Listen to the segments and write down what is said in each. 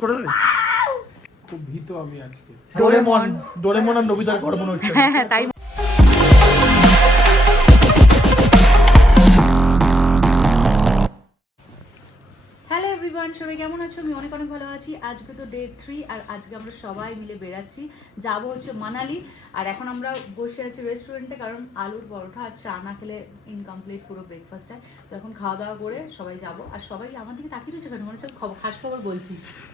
করে দেবে? খুব ভীত আমি আজকে। ডোরেমন। ডোরেমন আর নবিতার ঘর মনে হচ্ছে। হ্যাঁ হ্যাঁ তাই এভরিওয়ান সবাই কেমন আছো? আমি অনেক অনেক ভালো আছি। আজকে তো ডে থ্রি আর আজকে আমরা সবাই মিলে বেরাচ্ছি যাব হচ্ছে মানালি। আর এখন আমরা বসে আছি রেস্টুরেন্টে কারণ আলুর পরোটা আর চা না খেলে ইনকমপ্লিট পুরো ব্রেকফাস্টটা তো এখন খাওয়া দাওয়া করে সবাই যাব। আর সবাই আমার দিকে তাকিয়ে রয়েছে কেন? মনে হচ্ছে খবর খাস খবর বলছি।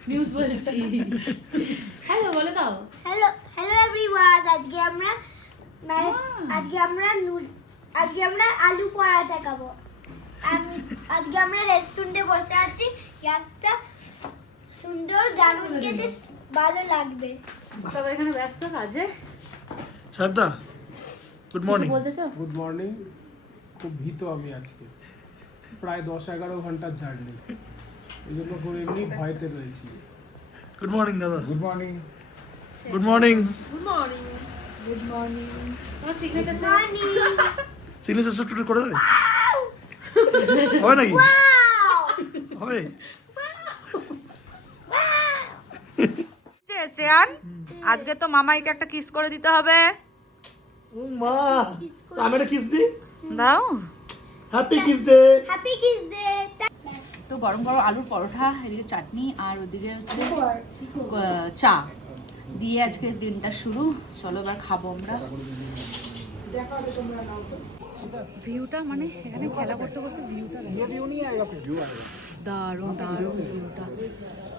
নিউজ বলছি। হ্যালো বলে দাও। হ্যালো হ্যালো এভরিওয়ান আজকে আমরা আজকে আমরা আজকে আমরা আলু পরাঠা খাব। আজকে আমরা রেস্টুরেন্টে বসে আছি। একটা সুন্দর দারুণ খেতে ভালো লাগবে। সবাই এখানে ব্যস্ত কাজে। শ্রদ্ধা গুড মর্নিং কিছু গুড মর্নিং খুব ভীত আমি আজকে। প্রায় দশ এগারো ঘণ্টার জার্নি। এই জন্য খুব এমনি ভয়তে রয়েছি। গুড মর্নিং দাদা। Good morning good morning good morning good morning তোমার সিগনেচার সিগনেচার করে দেবে? হবে নাকি? হবে শ্রেয়ান আজকে তো মামাইকে একটা কিস করে দিতে হবে। মা আমি একটা কিস দিই? দাও। Happy kiss day happy kiss day তো গরম গরম আলুর পরোটা এদিকে চাটনি আর ওদিকে হচ্ছে চা। দিয়ে আজকে দিনটা শুরু। চলো এবার খাব আমরা। ভিউটা মানে এখানে খেলা করতে করতে ভিউটা দারুণ দারুণ ভিউটা।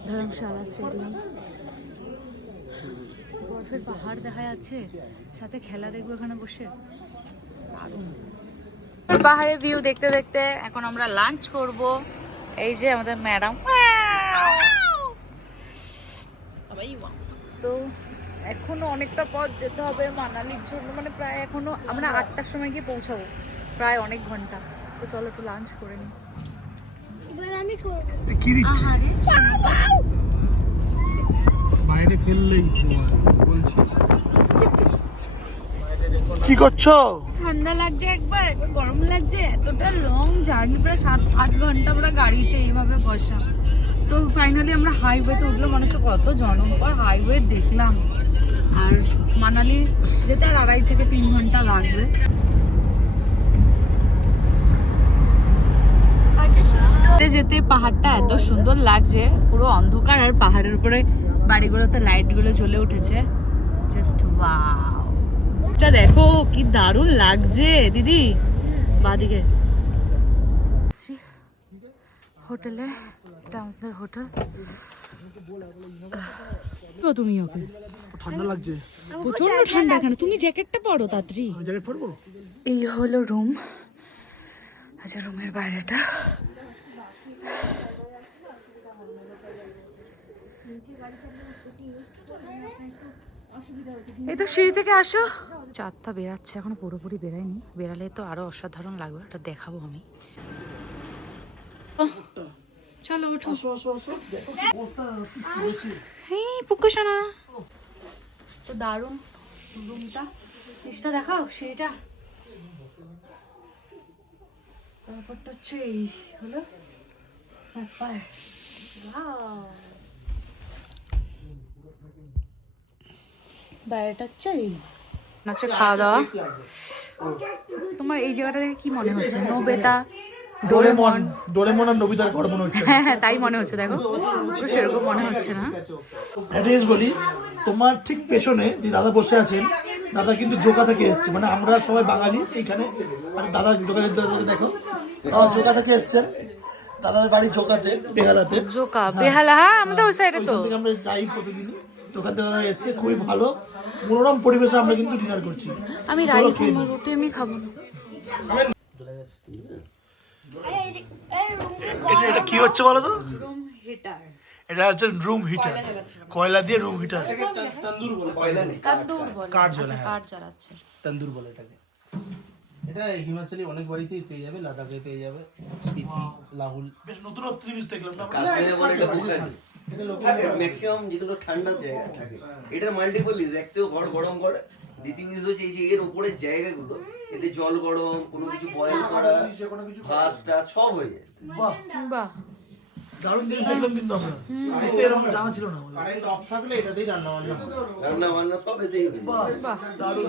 ধর্মশালা স্টেডিয়াম। বরফের পাহাড় দেখা যাচ্ছে। সাথে খেলা দেখব এখানে বসে। দারুণ। পাহাড়ে ভিউ দেখতে দেখতে এখন আমরা লাঞ্চ করব। এই যে আমাদের ম্যাডাম। তো এখনও অনেকটা পথ যেতে হবে মানালির জন্য। মানে প্রায় এখনও আমরা আটটার সময় গিয়ে পৌঁছাবো। প্রায় অনেক ঘণ্টা। তো চলো একটু লাঞ্চ করে নিই এবার আমি কি দিচ্ছে? বাইরে ফেললেই বলছি। কি করছ? ঠান্ডা লাগছে একবার একবার গরম লাগছে। এতটা লং জার্নি প্রায় সাত আট ঘণ্টা আমরা গাড়িতে এইভাবে বসা। তো ফাইনালি আমরা হাইওয়েতে উঠলাম। মনে হচ্ছে কত জনম পর হাইওয়ে দেখলাম। মানালি যেতে আর আড়াই থেকে তিন ঘণ্টা লাগবে। যেতে পাহাড়টা এত সুন্দর লাগছে, পুরো অন্ধকার আর পাহাড়ের উপরে বাড়িগুলোতে লাইটগুলো জ্বলে উঠেছে। জাস্ট ওয়াও এটা দেখো, কি দারুণ লাগছে, দিদি। বাদিকে। হোটেলে, এটা আমাদের হোটেল। তুমি ওকে। ঠান্ডা লাগছে। প্রচণ্ড ঠান্ডা এখানে তুমি জ্যাকেটটা পরো তাড়াতাড়ি। আমি জ্যাকেট পরবো? এই হলো রুম। আচ্ছা রুমের বাইরেটা। এই তো সিঁড়ি থেকে আসো। চারটা বেরাচ্ছে এখন পুরোপুরি বেরায়নি। বেরালে তো আরও অসাধারণ লাগবে এটা দেখাবো আমি। ওহ, চলো ওঠো। আসো আসো আসো। এই পুকুশানা দারুণ রুমটা। নিচটা দেখাও সিঁড়িটা। তারপরটা হচ্ছে এই হলো ব্যাপার। বাইরেটা হচ্ছে এই। হচ্ছে খাওয়া দাওয়া। তোমার এই জায়গাটা দেখে কি মনে হচ্ছে? নোবেটা ডোরেমন। ডোরেমন আর নবিতার ঘর মনে হচ্ছে। হ্যাঁ হ্যাঁ তাই মনে হচ্ছে দেখো। সেরকম মনে হচ্ছে না। অ্যাড্রেস বলি। তোমার ঠিক পেছনে যে দাদা বসে আছেন দাদা কিন্তু জোকা থেকে এসছে। মানে আমরা সবাই বাঙালি এইখানে আর দাদা জোকা দাদাকে দেখো। দাদা জোকা থেকে এসছেন। দাদার বাড়ি জোকাতে বেহালাতে। জোকা বেহালা হ্যাঁ আমাদের ওই সাইডে তো। আমরা যাই প্রতিদিনই। তো থেকে দাদা এসছে খুবই ভালো। মনোরম পরিবেশে আমরা কিন্তু ডিনার করছি। আমি রাইস। রুটি আমি খাব না। এটা এটা কি হচ্ছে বলো তো? রুম হিটার এটা হচ্ছে রুম হিটার কয়লা দিয়ে রুম হিটার কান্দুর বলে। কাঠ। আচ্ছা, জ্বলে, হ্যাঁ। কাঠ জ্বালাচ্ছে। তন্দুর বলে এটাকে। এটা হিমাচলে অনেক বাড়িতেই পেয়ে যাবে লাদাখে পেয়ে যাবে। স্পিতি লাহুল। বেশ নতুনত্ব জিনিস দেখলাম না? কাশ্মীরে বলে এটা থাকে ম্যাক্সিমাম যেগুলো ঠান্ডা জায়গা থাকে এটা মাল্টিপল ইজ একতেও ঘর গরম করে। দ্বিতীয় জিনিস হচ্ছে এই যে এর উপরের জায়গাগুলো এতে জল গরম কোনো কিছু বয়েল করা ভাত টাত সব হয়ে যায়। বাহ। বাহ। দারুণ জিনিস দেখলাম কিন্তু আমরা কিন্তু এরকম জানা ছিল না। কারেন্ট অফ থাকলে এটাতেই রান্না বান্না রান্না বান্না সব এতেই হয়ে যায়। বাহ, দারুণ